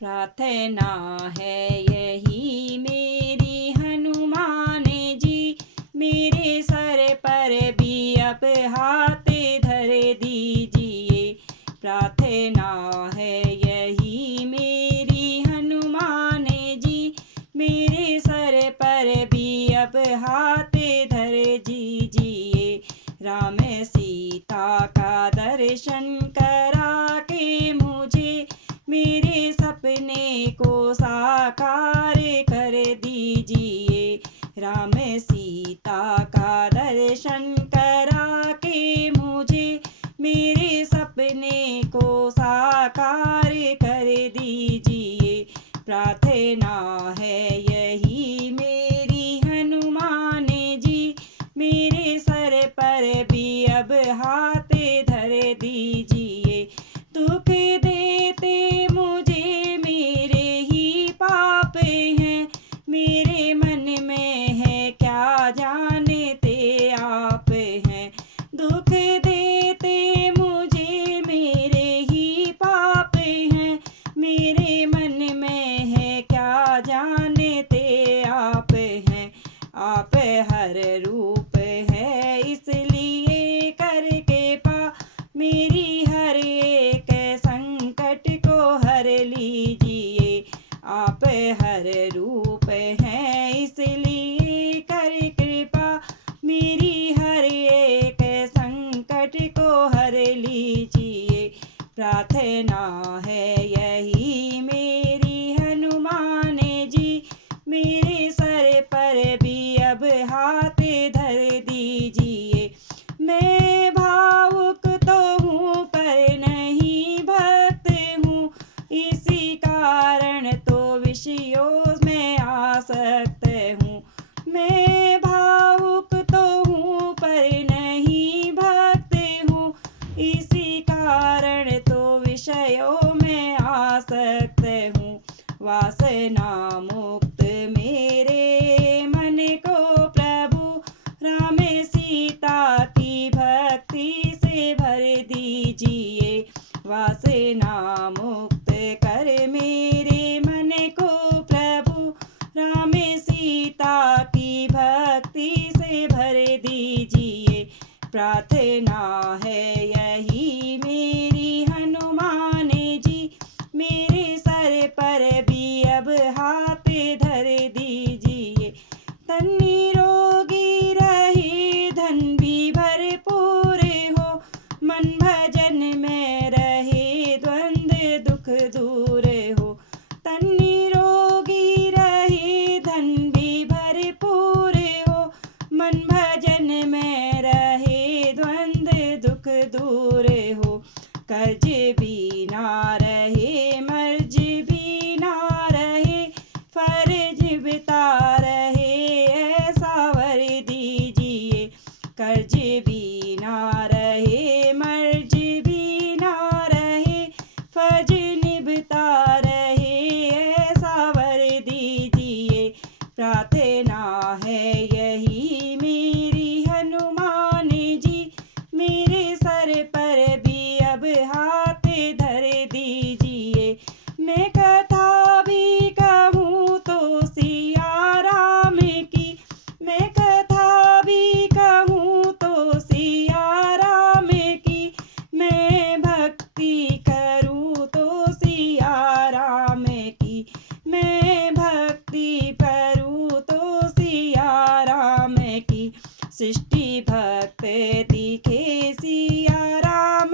प्रार्थना है यही मेरी हनुमान जी, मेरे सर पर भी अब हाथ धर दीजिए। प्रार्थना है यही मेरी हनुमान जी, मेरे सर पर भी अब हाथ धर दीजिए। राम सीता का दर्शन करा के मुझे मेरे सपने को साकार कर दीजिए। राम सीता का दर्शन करा के मुझे मेरे सपने को साकार कर दीजिए। प्रार्थना है यही मेरी हनुमान जी, मेरे सर पर भी अब हाथ धर दीजिए। दुख देते मुझे मेरे ही पाप हैं, मेरे मन में है क्या जानते आप हैं। दुख देते मुझे मेरे ही पाप हैं, मेरे मन में है क्या जानते आप हैं। आप हर रूप है इसलिए कर कृपा, मेरी हर एक संकट को हर लीजिए। आप हर रूप हैं इसलिए कर कृपा, मेरी हर एक संकट को हर लीजिए। प्रार्थना है यही मेरी हनुमान जी, मेरे सर पर भी अब हाथ धर दीजिए। मैं भावुक तो हूँ पर नहीं भक्त हूँ, इसी कारण तो विषयों में आसक्त हूँ। मैं भावुक तो हूँ पर नहीं भक्त हूँ, इसी कारण तो विषयों में आसक्त हूँ। वासना मुक्त मेरे मन को प्रभु, राम सीता की भक्ति से भर दीजिए। वासना मुक्त कर मेरे मन को प्रभु, राम सीता की भक्ति से भर दीजिए। प्रार्थना है यही मेरी हनुमान जी, मेरे सर पर भी अब हाथ धर दीजिए। तन निरोगी रहे धन भी भरपूर हो, मन भजन में रहे द्वंद्व दुख दूर हो। तन निरोगी रहे धन भी भरपूर हो, मन भजन में रहे द्वंद्व दुख दूर हो। कर्ज भी ना रहे मर्ज भी ना रहे, फर्ज बिता रहे ऐसा वर दीजिए। कर्ज भी ना रहे मर्ज भी ना रहे, फर्ज निभता रहे ऐसा वर दीजिए। प्रार्थना है यही मेरी हनुमान जी, मेरे सर पर भी अब हाथ धर दीजिए। मैं कथा भी कहूँ तो सिया राम की, मैं कथा भी कहूँ तो सिया राम की, मैं भक्ति करूँ तो सिया राम की, मैं भक्ति करूँ तो सिया राम की। सृष्टि भक्त दिखे सिया राम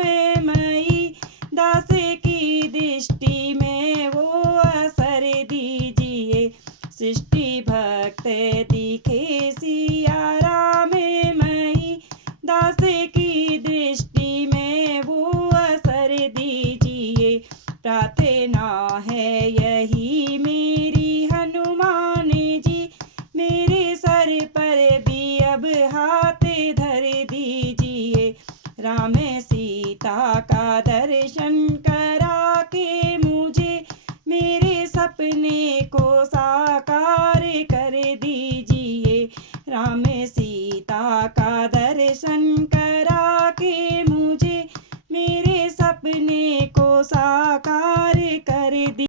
मई, दास की दृष्टि में वो असर दीजिए। सृष्टि भक्त दिखे सिया राम मई, दास की दृष्टि में वो असर दीजिए। प्रार्थना है यही मेरी हनुमान जी, मेरे सर पर भी अब हाथ धर दीजिए। राम सीता का दर्शन करा के मुझे मेरे सपने को साकार कर दीजिए। राम सीता का